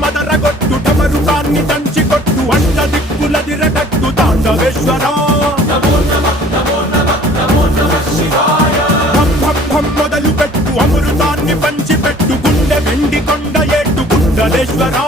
మదరగొట్టు టమరుకాన్ని దంచి కొట్టు అంట దిక్కులదిరగట్టు తాండవేశ్వరా మొదలు పెట్టు అమృతాన్ని పంచిపెట్టు గుండె వెండి కొండ ఏట్టు గుండలేశ్వరా